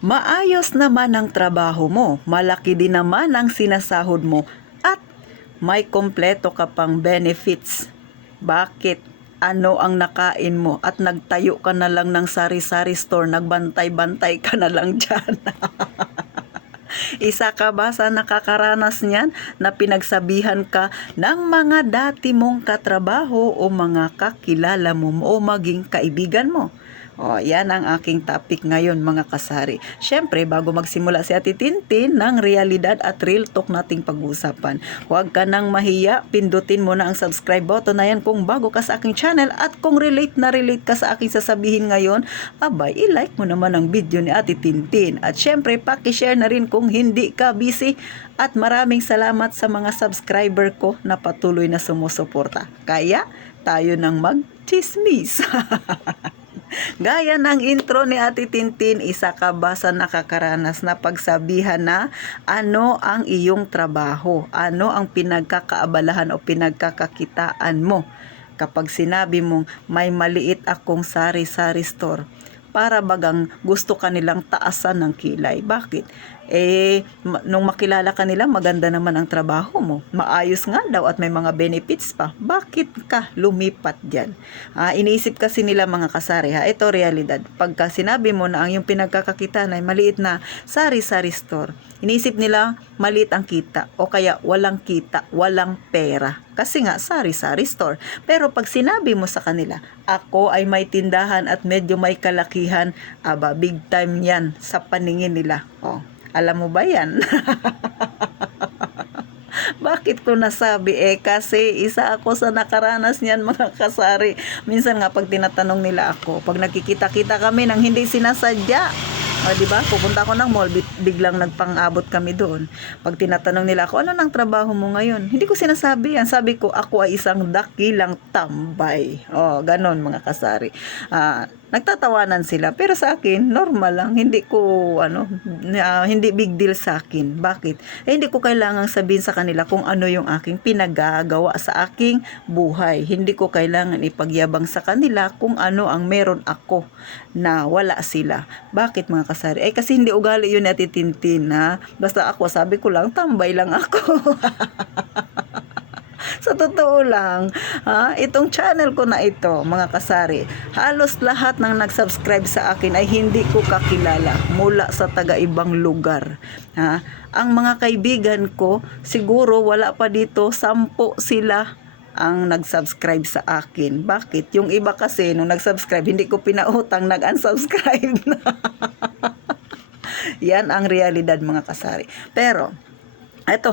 Maayos naman ang trabaho mo, malaki din naman ang sinasahod mo, at may kompleto ka pang benefits. Bakit? Ano ang nakain mo at nagtayo ka na lang ng sari-sari store, nagbantay-bantay ka na lang dyan? Isa ka ba sa nakakaranas niyan na pinagsabihan ka ng mga dati mong katrabaho o mga kakilala mo o maging kaibigan mo? O, yan ang aking topic ngayon mga kasari. Siyempre, bago magsimula si Ate Tintin ng realidad at real talk nating pag-usapan, huwag ka nang mahiya, pindutin mo na ang subscribe button na yan kung bago ka sa aking channel, at kung relate ka sa aking sasabihin ngayon, abay, i-like mo naman ang video ni Ate Tintin. At siyempre, paki-share na rin kung hindi ka busy. At maraming salamat sa mga subscriber ko na patuloy na sumusuporta. Kaya, tayo nang mag-chismis. Gaya ng intro ni Ate Tintin, isa ka ba sa nakakaranas na pagsabihan na ano ang iyong trabaho? Ano ang pinagkakaabalahan o pinagkakakitaan mo? Kapag sinabi mong may maliit akong sari-sari store, para bagang gusto ka nilang taasan ng kilay. Bakit? Nung makilala ka nila, maganda naman ang trabaho mo. Maayos nga daw at may mga benefits pa. Bakit ka lumipat dyan? Iniisip kasi nila mga kasari, ito realidad. Pagka sinabi mo na ang yung pinagkakakitaan ay maliit na sari-sari store, iniisip nila maliit ang kita o kaya walang kita, walang pera. Kasi nga, sari-sari store. Pero pag sinabi mo sa kanila, ako ay may tindahan at medyo may kalakihan, aba, big time yan sa paningin nila. Alam mo ba yan? Bakit ko nasabi? Kasi isa ako sa nakaranas niyan mga kasari. Minsan nga pag tinatanong nila ako, pag nakikita-kita kami nang hindi sinasadya, diba? Pupunta ako ng mall, biglang nagpang-abot kami doon. Pag tinatanong nila ako, ano nang trabaho mo ngayon? Hindi ko sinasabi yan. Sabi ko, ako ay isang dakilang tambay. Ganon mga kasari. Nagtatawanan sila, pero sa akin normal lang, hindi big deal sa akin. Bakit? Hindi ko kailangang sabihin sa kanila kung ano yung aking pinagagawa sa aking buhay. Hindi ko kailangan ipagyabang sa kanila kung ano ang meron ako na wala sila. Bakit mga kasari? Kasi hindi ugali yun ni Ate Tintin, basta ako, sabi ko lang, tambay lang ako. Sa totoo lang, itong channel ko na ito, mga kasari, halos lahat ng nag-subscribe sa akin ay hindi ko kakilala mula sa taga-ibang lugar. Ang mga kaibigan ko, siguro wala pa dito, 10 sila ang nag-subscribe sa akin. Bakit? Yung iba kasi, nung nag-subscribe, hindi ko pinautang, nag-unsubscribe na. Yan ang realidad mga kasari. Pero, ito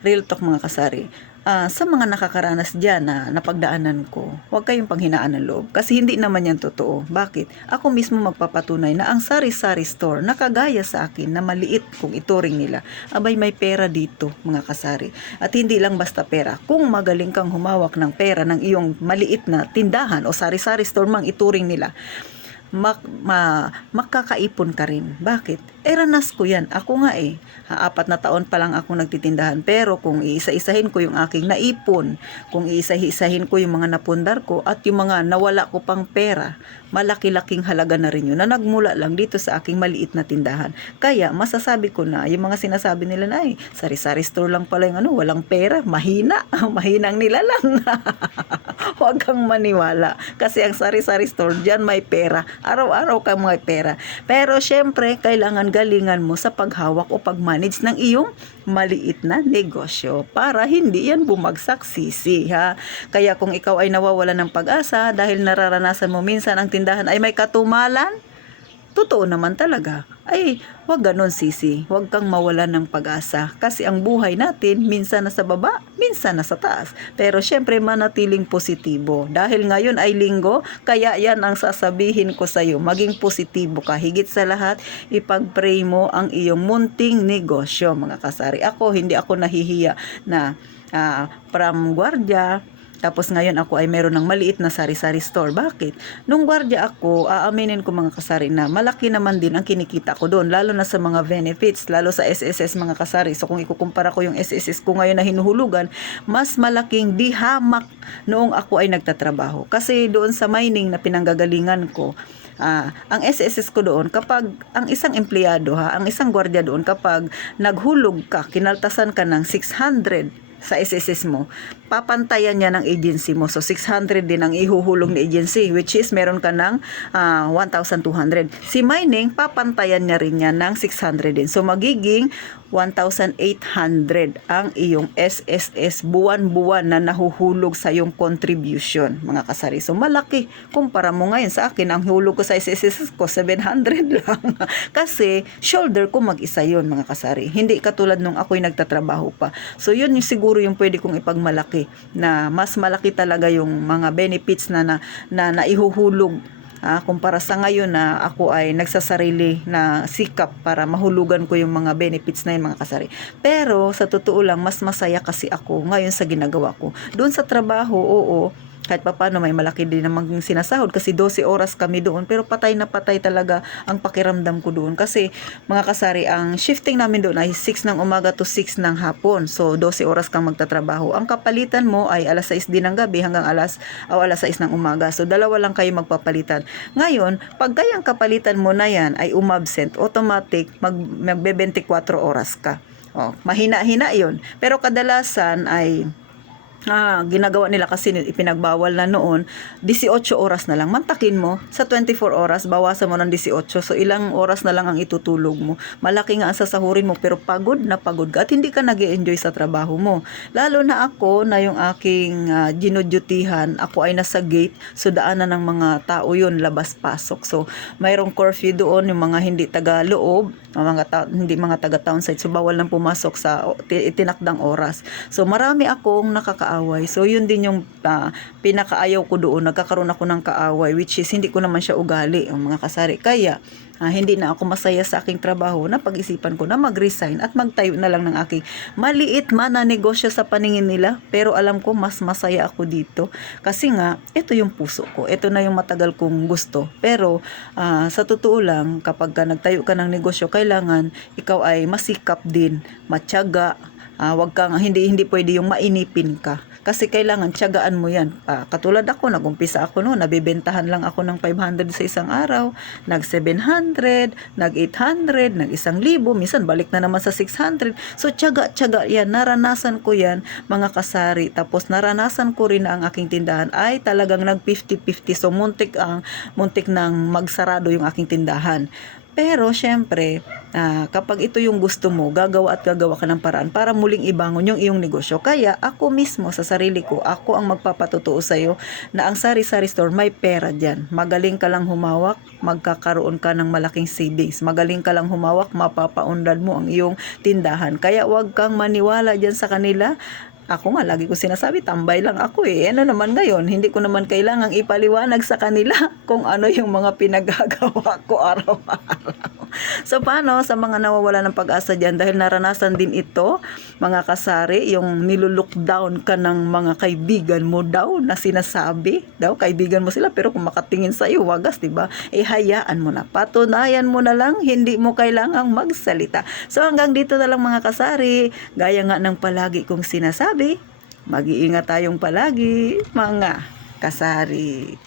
real talk mga kasari. Sa mga nakakaranas dyan na napagdaanan ko, huwag kayong panghinaan ng loob. Kasi hindi naman yan totoo. Bakit? Ako mismo magpapatunay na ang sari-sari store na kagaya sa akin na maliit kung ituring nila, abay may pera dito mga kasari. At hindi lang basta pera. Kung magaling kang humawak ng pera ng iyong maliit na tindahan o sari-sari store mang ituring nila, makakaipon ka rin. Bakit? Ranas ko yan. Ako nga 4 na taon pa lang ako nagtitindahan. Pero kung iisa-isahin ko yung aking naipon, kung iisa-isahin ko yung mga napundar ko at yung mga nawala ko pang pera, malaki-laking halaga na rin yun na nagmula lang dito sa aking maliit na tindahan. Kaya masasabi ko na yung mga sinasabi nila na sari-sari store lang pala yung walang pera, mahina. Mahinang nila lang. Huwag kang maniwala. Kasi ang sari-sari store, dyan may pera. Araw-araw kang may pera. Pero syempre, kailangan galingan mo sa paghawak o pagmanage ng iyong maliit na negosyo para hindi yan bumagsak sisi. Kaya kung ikaw ay nawawala ng pag-asa dahil nararanasan mo minsan ang tindahan ay may katumalan, totoo naman talaga. Wag ganon sisi. Wag kang mawalan ng pag-asa. Kasi ang buhay natin, minsan nasa baba, minsan nasa taas. Pero syempre manatiling positibo. Dahil ngayon ay linggo, kaya yan ang sasabihin ko sa iyo. Maging positibo ka. Higit sa lahat, ipag-pray mo ang iyong munting negosyo, mga kasari. Hindi ako nahihiya na from gwardiya, tapos ngayon ako ay meron ng maliit na sari-sari store. Bakit? Nung gwardiya ako, aaminin ko mga kasari na malaki naman din ang kinikita ko doon. Lalo na sa mga benefits, lalo sa SSS mga kasari. So kung ikukumpara ko yung SSS ko ngayon na hinuhulugan, mas malaking dihamak noong ako ay nagtatrabaho. Kasi doon sa mining na pinanggagalingan ko, ang SSS ko doon, kapag ang isang empleyado, ang isang gwardiya doon, kapag naghulog ka, kinaltasan ka ng 600 sa SSS mo, papantayan niya ng agency mo. So, 600 din ang ihuhulog ng agency, which is meron ka ng 1,200. Si mining, papantayan niya rin yan ng 600 din. So, magiging 1,800 ang iyong SSS buwan-buwan na nahuhulog sa iyong contribution, mga kasari. So, malaki. Kumpara mo ngayon sa akin, ang hulog ko sa SSS ko, 700 lang. Kasi, shoulder ko mag-isa yun, mga kasari. Hindi katulad nung ako'y nagtatrabaho pa. So, yun yung siguro yung pwede kong ipagmalaki, na mas malaki talaga yung mga benefits na naihuhulog. Kumpara sa ngayon na ako ay nagsasarili na sikap para mahulugan ko yung mga benefits na yung mga kasari. Pero sa totoo lang, mas masaya kasi ako ngayon sa ginagawa ko. Doon sa trabaho, oo, kahit papaano may malaki din namang sinasahod kasi 12 oras kami doon, pero patay na patay talaga ang pakiramdam ko doon kasi mga kasari, ang shifting namin doon ay 6 ng umaga to 6 ng hapon. So 12 oras kang magtatrabaho. Ang kapalitan mo ay alas 6 din ng gabi hanggang alas 6 ng umaga. So dalawa lang kayo magpapalitan. Ngayon, pag kayang kapalitan mo na yan ay umabsent, automatic magbe 24 oras ka. Mahina-hina 'yon. Pero kadalasan ay ginagawa nila kasi ipinagbawal na noon, 18 oras na lang. Mantakin mo, sa 24 oras, bawasan mo ng 18. So, ilang oras na lang ang itutulog mo. Malaki nga ang sasahurin mo, pero pagod na pagod ka at hindi ka nag-e-enjoy sa trabaho mo. Lalo na ako, na yung aking ginudyutihan, ako ay nasa gate, so daanan ng mga tao yun, labas-pasok. So, mayroong curfew doon, yung mga hindi taga-loob, hindi mga taga-town side, so bawal nang pumasok sa itinakdang oras. So, marami akong nakakaaway. So, yun din yung pinakaayaw ko doon. Nagkakaroon ako ng kaaway, which is hindi ko naman siya ugali, ang mga kasari. Kaya, hindi na ako masaya sa aking trabaho, na pag-isipan ko na mag-resign at magtayo na lang ng aking maliit man na negosyo sa paningin nila. Pero alam ko, mas masaya ako dito. Kasi nga, ito yung puso ko. Ito na yung matagal kong gusto. Pero, sa totoo lang, kapag nagtayo ka ng negosyo, kailangan ikaw ay masikap din, matyaga. Wag kang hindi pwede yung mainipin ka. Kasi kailangan tiyagaan mo 'yan. Katulad ako, nagumpisa ako noon, nabebentahan lang ako ng 500 sa isang araw, nag 700, nag 800, nag 1,000, minsan balik na naman sa 600. So tiyaga 'yan, naranasan ko 'yan, mga kasari. Tapos naranasan ko rin na ang aking tindahan ay talagang nag 50-50. So muntik nang magsarado yung aking tindahan. Pero syempre, kapag ito yung gusto mo, gagawa at gagawa ka ng paraan para muling ibangon yung iyong negosyo. Kaya ako mismo sa sarili ko, ako ang magpapatotoo sa'yo na ang sari-sari store may pera dyan. Magaling ka lang humawak, magkakaroon ka ng malaking savings. Magaling ka lang humawak, mapapaunlad mo ang iyong tindahan. Kaya wag kang maniwala dyan sa kanila. Ako nga, lagi ko sinasabi, tambay lang ako eh. Ano naman ngayon, hindi ko naman kailangang ipaliwanag sa kanila kung ano yung mga pinagagawa ko araw-araw. So, paano sa mga nawawala ng pag-asa dyan? Dahil naranasan din ito, mga kasari, yung nilulook down ka ng mga kaibigan mo daw na sinasabi. Daw, kaibigan mo sila, pero kung makatingin sa iyo, wagas, diba? Hayaan mo na. Patunayan mo na lang, hindi mo kailangang magsalita. So, hanggang dito na lang mga kasari. Gaya nga ng palagi kong sinasabi, mag-iingat tayong palagi, mga kasari.